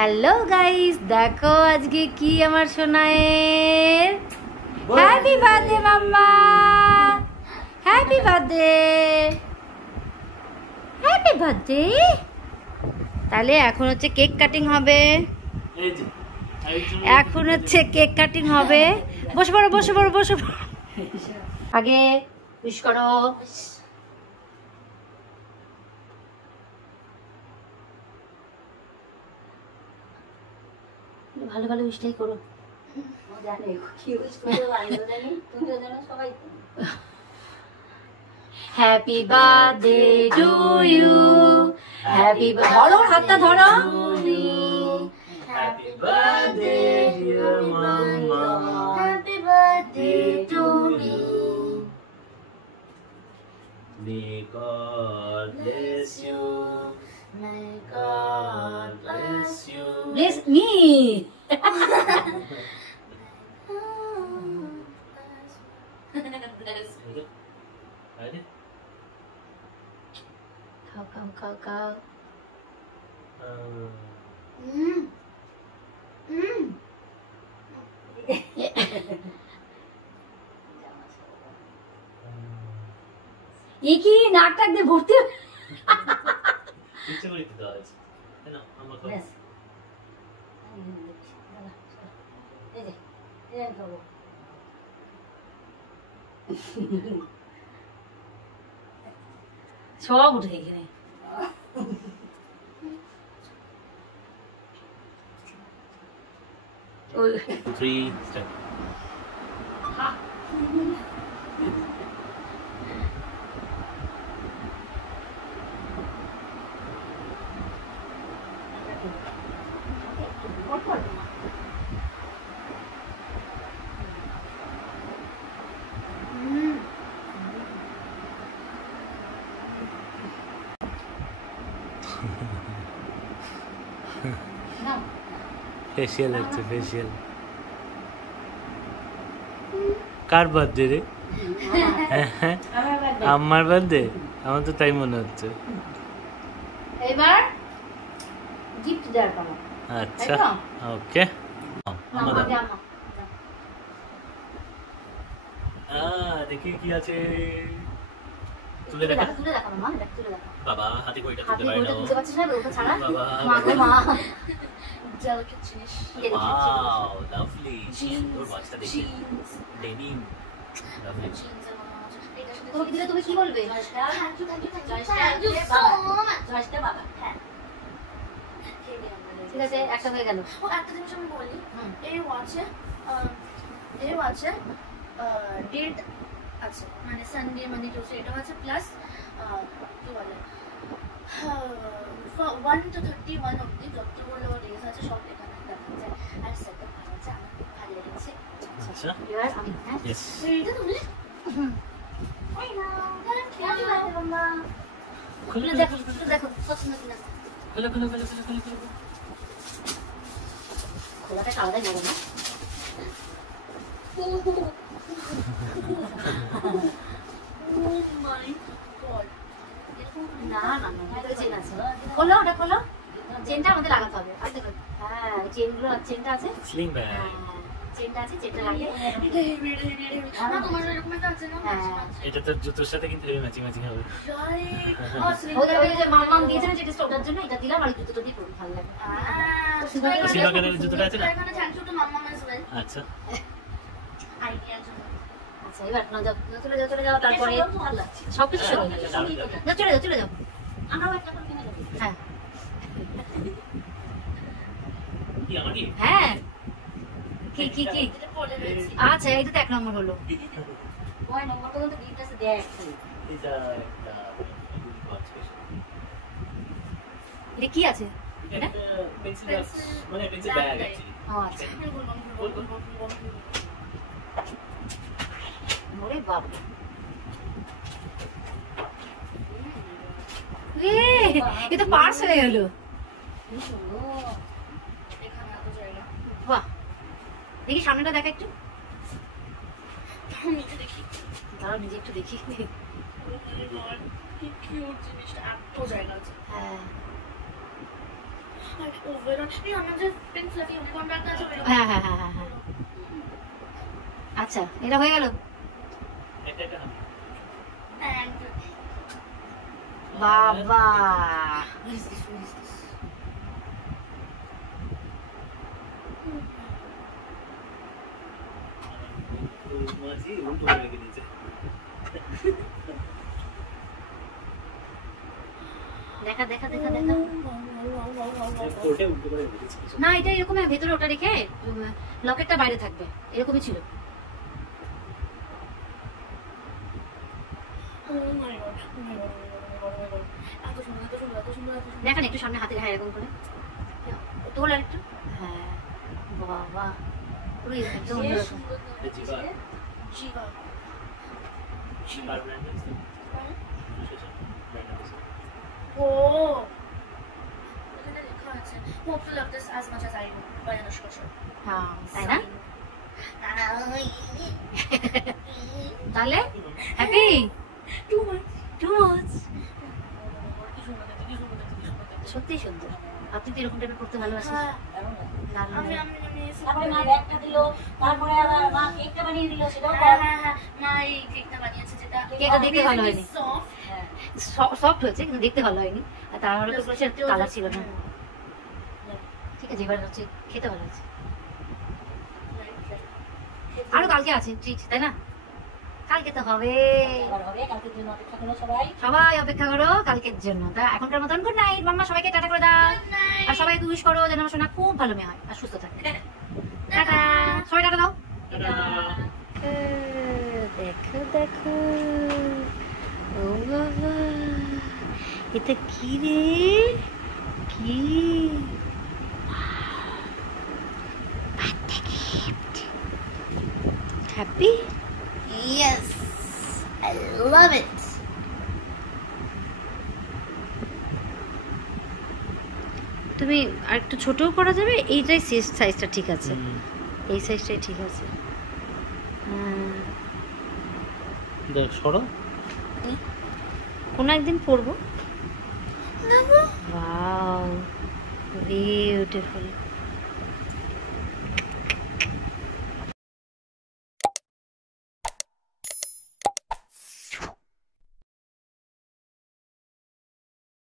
Hello guys, দেখো আজকে কি আমার সোনায়ের happy birthday mamma, happy birthday, happy birthday. তাহলে এখন হচ্ছে কেক কাটিং হবে, এখন হচ্ছে কেক কাটিং হবে। বসে পড়ো বসে পড়ো বসে পড়ো। আগে উইশ করো। ভালো ভালো উইশটাই করো। Happy birthday to you, happy ধরো হাতটা ধরো। Happy birthday dear mama, happy birthday to me. May God bless you. May God bless you. Bless me. খাও খাও খাও খাও। কি নাক টাক দিয়ে ভর্তি ইচ্ছে করে দিতে হয় না আমার তো সব উঠে এখানে। ফেশিয়াল হচ্ছে ফেশিয়াল। কার বার্থডে রে? আমার বার্থডে? আমার তো তাই মনে হচ্ছে। এবার গিফট দেওয়ার পালা। আচ্ছা ওকে। দেখি কি আছে। তুলে দেখা, তুলে দেখা মামা, দেখ তুলে দেখা। বাবা হাতে কইটা হাতে তুলতে পারে কইটা না। তুলতে পারছিস না ওটা ছাড়া? বাবা মা গো মা। Delicate জিনিস। Wow lovely. সুন্দর বাচ্চা দেখি। Denim lovely. তোমাকে দিলে তুমি কি বলবে? Thank you so much. জয়স্টা বাবা। হ্যাঁ। ঠিক আছে, একটা হয়ে গেল। ও একটা জিনিস আমি বলি, এই ওয়াচে ডেট আছে, মানে সানডে মানে টিউসডে এটা আছে, প্লাস কি বলে 1 to 31 অবধি যতগুলো ডেজ আছে সব এখানে দেখা যায়। আর সেটআপ ভালো আছে, আমার খুব ভালো লেগেছে। আচ্ছা এবার আমি হ্যাঁ यस এটা তুমি ওই না থ্যাংক ইউ মাম্মা। খুলে দেখো, দেখো পছন্দ কিনা। খুলে খুলে খুলে খুলে খুলে খুলে খোলাটা আলাদাই বড় না? Oh my god. না না না, এটা চেন আছে। খোলো, ওটা খোলো। চেনটা আমাদের লাগাতে হবে। আর দেখো, হ্যাঁ চেনগুলো, চেনটা আছে। Sling bag. চেনটা আছে, চেনটা লাগিয়ে। না তোমার এরকম একটা আছে না? এটা তো জুতোর সাথে কিন্তু হেভি ম্যাচিং ম্যাচিং হবে। ওই যে মাম্মাম দিয়েছে না যেটা ওটার জন্য এটা দিলাম, আর জুতোটা দিয়ে পরুন, ভালো লাগে। সিলভার কালারের জুতোটা আছে না? এখানে thank you to mama as well. আচ্ছা আইডিয়ার জন্য। আচ্ছা এবার না যাও, চলে যাও তারপরে সবকিছু শুরু হয়ে যাও, চলে যাও। আমরাও একটা করে কিনে দেবো। হ্যাঁ কি আমারই হ্যাঁ কি যেটা পরে রয়েছে। আচ্ছা এইটা তো 1 নম্বর হলো। ওই নম্বরটা কিন্তু গিফট আছে দেখ। এটা একটা ওয়াচ স্পেশাল। এটা কি আছে? এটা পেন্সিল বক্স, মানে পেন্সিল ব্যাগ অ্যাকচুয়ালি। ও আচ্ছা, ওরে বাবা এটা পার্স হয়ে গেল। এখানে এত জায়গা। বাহ, দেখি সামনেটা দেখা একটু। নিচে দেখি। দাঁড়াও নিজে একটু দেখি। কি কিউট জিনিসটা, এত জায়গা আছে। হ্যাঁ আর ওভারঅল এই আমাদের পিঙ্ক ফ্লাফি ইউনিকর্ন ব্যাগটা আছে ওই হ্যাঁ হ্যাঁ হ্যাঁ হ্যাঁ হ্যাঁ আচ্ছা এটা হয়ে গেল এটা এটা and বাবা what is this? What is this? মাঝি উল্টো করে রেখে দিয়েছে দেখা দেখা দেখা দেখা কোটে উল্টো করে রেখে দিয়েছে না এটা এরকম ভেতরে ওটা রেখে লকেটটা বাইরে থাকবে এরকমই ছিল Oh my god. Oh my god. Oh my god. Oh my god. এত সুন্দর এত সুন্দর এত সুন্দর এত সুন্দর দেখেন একটু সামনে হাতে হ্যাঁ এরকম করে তোল আর একটু হ্যাঁ বাবা পুরো একদম অন্যরকম। এটা জিবা জিবা জিবার ব্র্যান্ড আছে ব্র্যান্ড আছে ও এখানে লেখা আছে hope to love this as much as I do by Anushka Sharma হ্যাঁ তাই না তাহলে happy too much too much কি সুন্দর দেখতে কি সুন্দর দেখতে কি সুন্দর দেখতে সত্যি সুন্দর আপনি তো এরকম টাইপের করতে ভালোবাসেন হ্যাঁ দারুণ আমি দারুণ। আমি তারপরে মা ব্যাগটা দিল, তারপরে আবার মা কেকটা বানিয়ে দিল, সেটাও হ্যাঁ বল। হ্যাঁ হ্যাঁ মা এই কেকটা বানিয়েছে যেটা কেকটা দেখতে ভালো হয়নি সফট হ্যাঁ। সফট হয়েছে কিন্তু দেখতে ভালো হয়নি আর তাহলে তো কোনো কালার ছিল না ঠিক আছে এবার হচ্ছে খেতে ভালো হয়েছে আরো কালকে আছে ট্রিট তাই না কালকে তো হবে এবার হবে, কালকের জন্য অপেক্ষা করো সবাই। সবাই অপেক্ষা করো কালকের জন্য তা এখনকার মতন গুড নাইট মাম্মা সবাইকে টাটা করে দাও আর সবাইকে উইশ করো যেন আমার সোনা খুব ভালো মেয়ে হয় আর সুস্থ থাকে টাটা সবাই টাটা দাও দেখো দেখো ও বাবা এটা কি রে কি happy Yes, I love it. তুমি আর একটু ছোটও করা যাবে এইটাই সাইজটা ঠিক আছে এই সাইজটাই ঠিক আছে দেখ সরো কোনো একদিন পরবো ওয়াও বিউটিফুল